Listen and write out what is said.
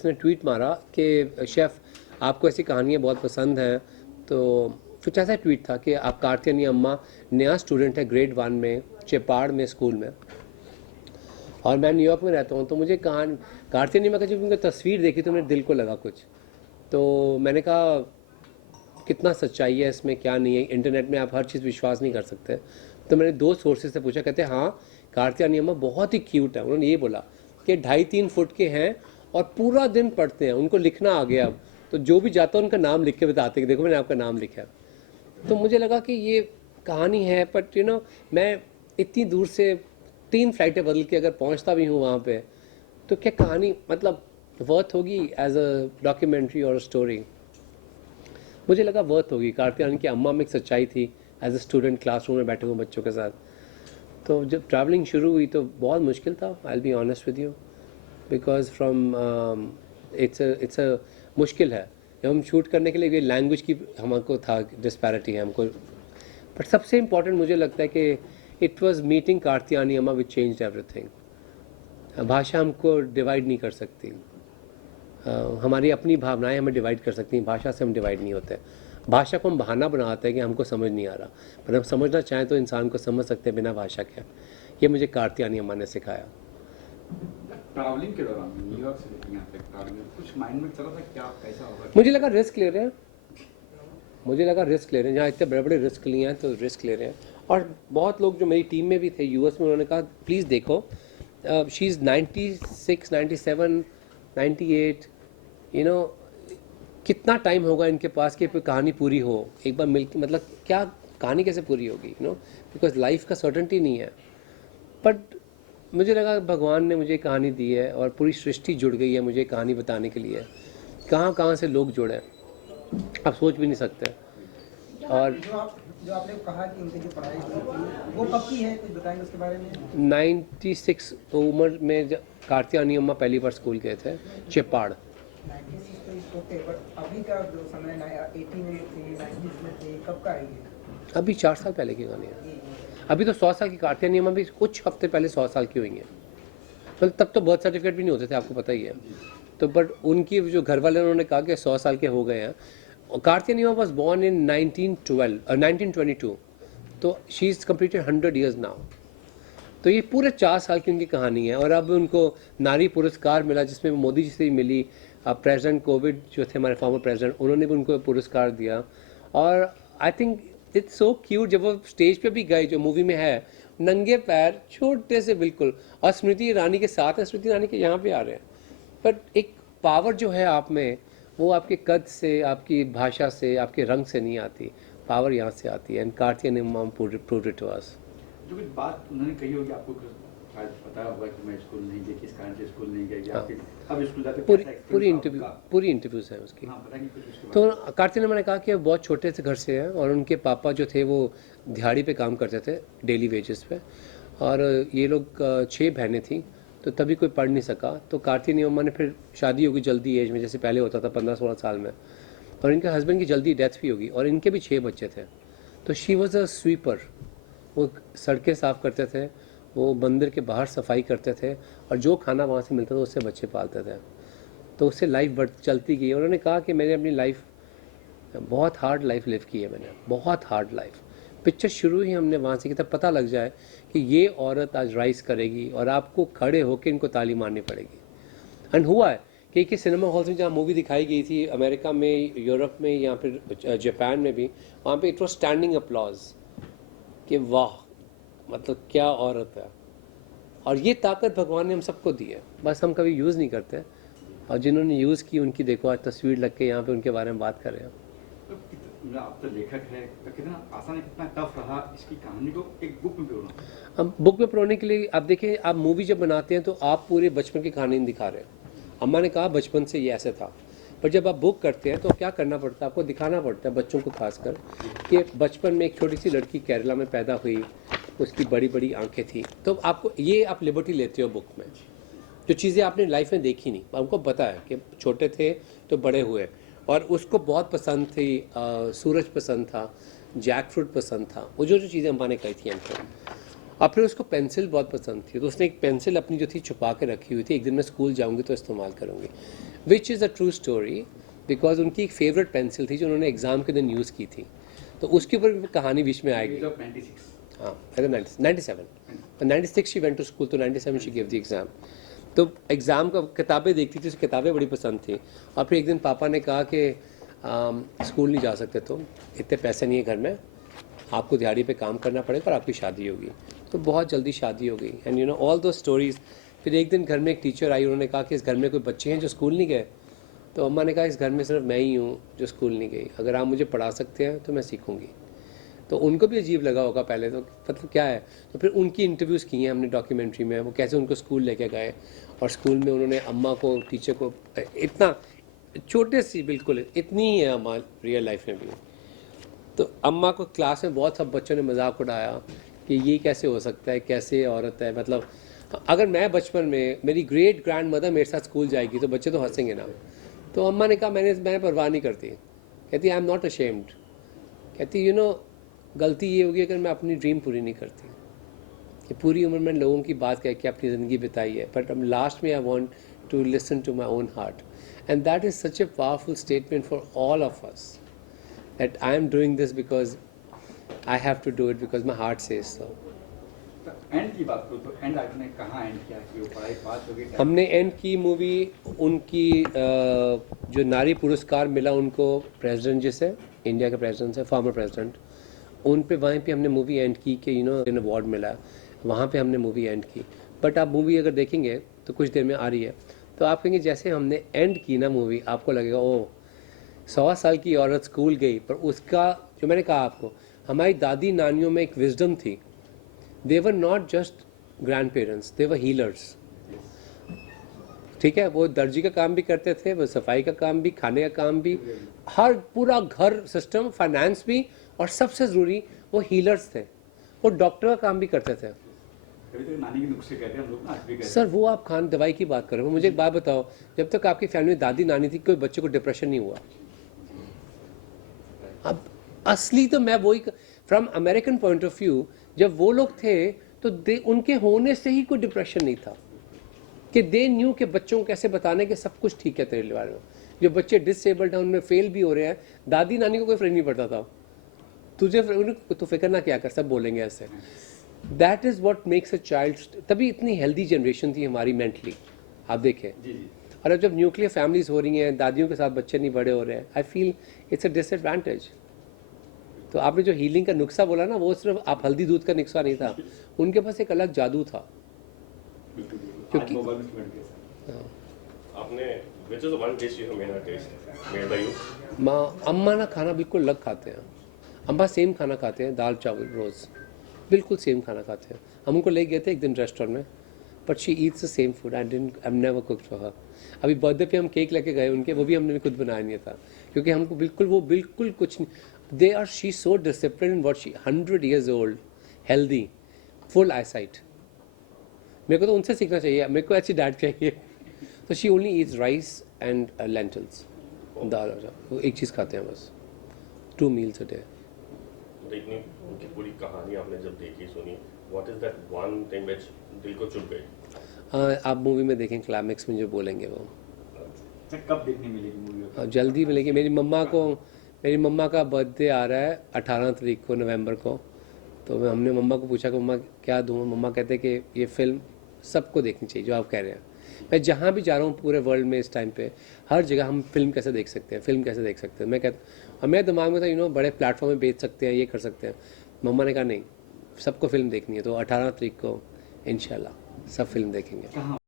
किसी ने ट्वीट मारा कि शेफ़ आपको ऐसी कहानियाँ बहुत पसंद हैं, तो कुछ ऐसा ट्वीट था कि आप कार्तियानी अम्मा नया स्टूडेंट है ग्रेड 1 में चेपाड़ में स्कूल में, और मैं न्यूयॉर्क में रहता हूँ, तो मुझे कहानी कार्तियानी अम्मा का जब उनकी तस्वीर देखी तो मेरे दिल को लगा कुछ। तो मैंने कहा कितना सच्चाई है इसमें, क्या नहीं है, इंटरनेट में आप हर चीज़ विश्वास नहीं कर सकते। तो मैंने 2 सोर्सेज से पूछा, कहते हैं हाँ कार्तियानी अम्मा बहुत ही क्यूट है। उन्होंने ये बोला कि 2.5-3 फुट के हैं और पूरा दिन पढ़ते हैं, उनको लिखना आ गया अब, तो जो भी जाता है उनका नाम लिख के बताते हैं कि देखो मैंने आपका नाम लिखा। तो मुझे लगा कि ये कहानी है, बट मैं इतनी दूर से 3 फ्लाइटें बदल के अगर पहुंचता भी हूँ वहाँ पे, तो क्या कहानी मतलब वर्थ होगी एज अ डॉक्यूमेंट्री और स्टोरी? मुझे लगा वर्थ होगी। कार्तियानी की अम्मा में एक सच्चाई थी एज अ स्टूडेंट क्लासरूम में बैठे हुए बच्चों के साथ। तो जब ट्रैवलिंग शुरू हुई तो बहुत मुश्किल था, I will be honest with you, because from it's a मुश्किल है। जब हम शूट करने के लिए ये लैंग्वेज की हमको था डिस्पैरिटी है हमको, बट सबसे इम्पॉर्टेंट मुझे लगता है कि इट वॉज मीटिंग कार्तियानी अम्मा विच चेंज्ड एवरीथिंग। भाषा हमको डिवाइड नहीं कर सकती, हमारी अपनी भावनाएं हमें डिवाइड कर सकती हैं, भाषा से हम डिवाइड नहीं होते। भाषा को हम बहाना बनाते हैं कि हमको समझ नहीं आ रहा, पर हम समझना चाहें तो इंसान को समझ सकते हैं बिना भाषा के। ये मुझे कार्तियानी अम्मा ने सिखाया। ट्रैवलिंग के दौरान न्यूयॉर्क से लेकर यहाँ तक ट्रैवलिंग कुछ माइंड में चला था क्या कैसा होगा? मुझे लगा रिस्क ले रहे हैं, मुझे लगा रिस्क ले रहे हैं, जहाँ इतने बड़े बड़े रिस्क लिए हैं तो रिस्क ले रहे हैं। और बहुत लोग जो मेरी टीम में भी थे यूएस में, उन्होंने कहा प्लीज़ देखो, शी इज़ 96, 97, 98, कितना टाइम होगा इनके पास कि कहानी पूरी हो एक बार मिल, मतलब क्या कहानी कैसे पूरी होगी, बिकॉज लाइफ का सर्टेनिटी नहीं है। बट मुझे लगा भगवान ने मुझे कहानी दी है और पूरी सृष्टि जुड़ गई है मुझे कहानी बताने के लिए। कहाँ कहाँ से लोग जुड़े आप सोच भी नहीं सकते। और जो आपने कहा कि उनकी जो पढ़ाई हुई थी वो कब की है, कुछ बताएंगे उसके बारे में? 96 उम्र में कार्तियानी अम्मा पहली बार स्कूल गए थे चेपाड़। 96 तो इस ओके, बट अभी का जो समय 80 में थे, 90s में थे, कब का है ये? अभी 4 साल पहले की कहानी है। अभी तो 100 साल की कार्तियानी अम्मा भी कुछ हफ्ते पहले 100 साल की हुई हैं। मतलब तब तो बर्थ सर्टिफिकेट भी नहीं होते थे, आपको पता ही है। तो बट उनकी जो घर वाले उन्होंने कहा कि 100 साल के हो गए हैं। और कार्तियानी अम्मा वॉज बॉर्न इन 1922, तो she is completed 100 years now. तो ये पूरे 4 साल की उनकी कहानी है। और अब उनको नारी पुरस्कार मिला जिसमें मोदी जी से ही मिली। प्रेसिडेंट कोविड जो थे हमारे फॉर्मर प्रेसिडेंट, उन्होंने भी उनको पुरस्कार दिया। और I think it's so cute, जब वो स्टेज पे भी गए जो मूवी में है, नंगे पैर छोटे से बिल्कुल, और स्मृति ईरानी के साथ है, स्मृति ईरानी के यहाँ पे आ रहे हैं। बट एक पावर जो है आप में, वो आपके कद से, आपकी भाषा से, आपके रंग से नहीं आती, पावर यहाँ से आती है। एंड कार्तियानी अम्मा प्रूव्ड इट टू अस। जो कुछ बात उन्होंने कही होगी आपको शायद पता होगा कि मैं स्कूल नहीं गई, किस कारण से स्कूल नहीं गई, या फिर अब स्कूल जाते पूरी इंटरव्यूज हैं उसकी। हाँ, बताएंगे कुछ उसके तो बारे कार्तिक ने मैंने कहा कि वो बहुत छोटे से घर से हैं और उनके पापा जो थे वो दिहाड़ी पे काम करते थे, डेली वेजेस पे। और ये लोग 6 बहनें थी, तो तभी कोई पढ़ नहीं सका। तो कार्तिक अम्मा ने फिर शादी होगी जल्दी एज में, जैसे पहले होता था 15-16 साल में, और इनके हस्बैंड की जल्दी डेथ भी होगी, और इनके भी 6 बच्चे थे। तो शी वॉज अ स्वीपर, वो सड़कें साफ़ करते थे, वो मंदिर के बाहर सफाई करते थे, और जो खाना वहाँ से मिलता था उससे बच्चे पालते थे। तो उससे लाइफ बढ़ चलती गई। उन्होंने कहा कि मैंने अपनी लाइफ बहुत हार्ड लाइफ लिव की है, मैंने बहुत हार्ड लाइफ। पिक्चर शुरू ही हमने वहाँ से की, तब पता लग जाए कि ये औरत आज राइज करेगी और आपको खड़े होकर इनको ताली मारनी पड़ेगी। एंड हुआ है कि सिनेमा हॉल्स में जहाँ मूवी दिखाई गई थी, अमेरिका में, यूरोप में, या फिर जापान में भी, वहाँ पे इट वॉज स्टैंडिंग अपलॉज कि वाह, मतलब क्या औरत है। और ये ताकत भगवान ने हम सबको दी है, बस हम कभी यूज़ नहीं करते। और जिन्होंने यूज़ की उनकी देखो आज तस्वीर लग के यहाँ पे उनके बारे में बात कर रहे हैं। में। आप तो लेखक है, तो कितना आसान है, कितना टफ रहा इसकी कहानी को एक बुक में पिरोना? हम बुक में पढ़ने के लिए, आप देखिए, आप मूवी जब बनाते हैं तो आप पूरे बचपन की कहानी नहीं दिखा रहे हैं। अम्मा ने कहा बचपन से ये ऐसे था, पर जब आप बुक करते हैं तो क्या करना पड़ता है, आपको दिखाना पड़ता है बच्चों को खासकर कि बचपन में एक छोटी सी लड़की केरला में पैदा हुई, उसकी बड़ी बड़ी आंखें थी। तो आपको ये आप लिबर्टी लेते हो बुक में, जो चीज़ें आपने लाइफ में देखी नहीं, आपको पता है कि छोटे थे तो बड़े हुए। और उसको बहुत पसंद थी, सूरज पसंद था, जैक फ्रूट पसंद था, वो जो जो चीज़ें अम्मा ने कही थी हमको। और फिर उसको पेंसिल बहुत पसंद थी, तो उसने एक पेंसिल अपनी जो थी छुपा के रखी हुई थी, एक दिन मैं स्कूल जाऊंगी तो इस्तेमाल करूंगी। Which is a true story, because उनकी एक फेवरेट पेंसिल थी जो उन्होंने एग्ज़ाम के दिन यूज़ की थी, तो उसके ऊपर भी कहानी बीच में आएगी। Age of 96. हाँ, 97 96 शी वेंट टू स्कूल, तो 97 शी गिव द एग्ज़ाम। तो एग्ज़ाम का किताबें देखती थी, उसे किताबें बड़ी पसंद थी। और फिर एक दिन पापा ने कहा कि स्कूल नहीं जा सकते तुम, इतने पैसे नहीं है घर में, आपको दिहाड़ी पे काम करना पड़ेगा और आपकी शादी होगी। तो बहुत जल्दी शादी हो गई, एंड यू नो ऑल दो स्टोरीज़। फिर एक दिन घर में एक टीचर आई, उन्होंने कहा कि इस घर में कोई बच्चे हैं जो स्कूल नहीं गए। तो अम्मा ने कहा इस घर में सिर्फ मैं ही हूँ जो स्कूल नहीं गई, अगर आप मुझे पढ़ा सकते हैं तो मैं सीखूँगी। तो उनको भी अजीब लगा होगा पहले, तो मतलब क्या है। तो फिर उनकी इंटरव्यूज़ की हैं हमने डॉक्यूमेंट्री में, वो कैसे उनको स्कूल लेके गए और स्कूल में उन्होंने अम्मा को, टीचर को, इतना छोटे सी बिल्कुल इतनी ही है अम्मा रियल लाइफ में भी। तो अम्मा को क्लास में बहुत सब बच्चों ने मजाक उड़ाया कि ये कैसे हो सकता है, कैसे औरत है, मतलब अगर मैं बचपन में, मेरी ग्रेट ग्रैंड मदर मेरे साथ स्कूल जाएगी तो बच्चे तो हंसेंगे ना। तो अम्मा ने कहा मैंने परवाह नहीं करती, कहती आई एम नॉट अशेम्ड, कहती यू नो गलती ये होगी अगर मैं अपनी ड्रीम पूरी नहीं करती, कि पूरी उम्र में लोगों की बात कह के अपनी ज़िंदगी बिताई है, बट लास्ट में I want to listen to my own heart, and that is such a powerful statement for all of us, that I am doing this because I have to do it because my heart says so. And की बात करूँ तो and आपने कहाँ and किया कि वो पढ़ाई पास हो गई? हमने एंड की मूवी उनकी जो नारी पुरस्कार मिला उनको, प्रेसिडेंट जिसे इंडिया के प्रेसिडेंट से, फॉर्मर प्रेसिडेंट, उन पे वहीं पे हमने मूवी एंड की कि यू नो अवार्ड मिला, वहाँ पे हमने मूवी एंड की। बट आप मूवी अगर देखेंगे तो कुछ देर में आ रही है, तो आप कहेंगे जैसे हमने एंड की ना मूवी, आपको लगेगा ओ 100 साल की औरत स्कूल गई, पर उसका जो मैंने कहा आपको, हमारी दादी नानियों में एक विजडम थी। They were not just grandparents, they were healers. ठीक है, वो दर्जी का काम भी करते थे, वो सफाई का काम भी, खाने का काम भी, हर पूरा घर सिस्टम, फाइनेंस भी, और सबसे ज़रूरी वो हीलर्स थे, वो डॉक्टर का काम भी करते थे। कभी तो नानी के नुस्खे कहते हैं हम लोग ना, आज भी कहते हैं। सर वो आप खान दवाई की बात कर रहे हो, मुझे एक बात बताओ, जब तक आपकी फैमिली में दादी नानी थी कोई बच्चे को डिप्रेशन नहीं हुआ। अब असली तो मैं वही, from American point of view, जब वो लोग थे तो उनके होने से ही कोई डिप्रेशन नहीं था, कि दे न्यू कि बच्चों को कैसे बताने कि सब कुछ ठीक है तेरे बारे में। जो बच्चे डिसेबल्ड हैं उनमें फेल भी हो रहे हैं, दादी नानी को कोई फर्क नहीं पड़ता था, तुझे तो फिक्र ना क्या कर, सब बोलेंगे ऐसे। That is what makes a child, तभी इतनी हेल्दी जनरेशन थी हमारी मेंटली, आप देखें। जी जी। और अब जब न्यूक्लियर फैमिलीज हो रही हैं, दादियों के साथ बच्चे नहीं बड़े हो रहे हैं, I feel it's a disadvantage. तो आपने जो हीलिंग का नुस्खा बोला ना, वो सिर्फ आप हल्दी दूध का नुस्खा नहीं था, उनके पास एक अलग जादू था। बिल्कुल बिल्कुल। आज क्योंकि- मोबाइल में सिमट गया सर। आपने which is the one dish you have made a taste made by you? माँ अम्मा ना खाना बिल्कुल अलग खाते हैं, अम्मा सेम खाना खाते हैं, दाल चावल रोज़, बिल्कुल सेम खाना खाते हैं। हम उनको ले गए थे एक दिन रेस्टोरेंट में, but she eats the same food, I never cooked for her. अभी बर्थडे पे हम केक लेके गए उनके, वो भी हमने खुद बनाया नहीं था, क्योंकि हमको बिल्कुल कुछ नहीं। They are she so discipline in what she, 100 years old, healthy, full eye sight. मेरे को तो उनसे सीखना चाहिए, मेरे को ऐसी डाइट चाहिए। तो she only eats rice and lentils, दाल और चावल, वो एक चीज़ खाते हैं बस, 2 meals a day। मतलब इतनी उनकी पूरी कहानी आपने जब देखी सुनी, what is that one thing which दिल को चुभ गई? आप मूवी में देखें, क्लाइमेक्स में जो बोलेंगे वो सर कब देखने मिलेगी मूवी? जल्दी मिलेगी। मेरी मम्मा का बर्थडे आ रहा है 18 तारीख को, नवंबर को। तो हमने मम्मा को पूछा कि मम्मा क्या दूँ, मम्मा कहते हैं कि ये फिल्म सबको देखनी चाहिए जो आप कह रहे हैं। मैं जहाँ भी जा रहा हूँ पूरे वर्ल्ड में इस टाइम पे, हर जगह हम फिल्म कैसे देख सकते हैं, मैं कहता, और मेरे दिमाग में था बड़े प्लेटफॉर्म में बेच सकते हैं, ये कर सकते हैं। मम्मा ने कहा नहीं, सबको फिल्म देखनी है, तो 18 तारीख को इंशाल्लाह सब फिल्म देखेंगे। कहाँ?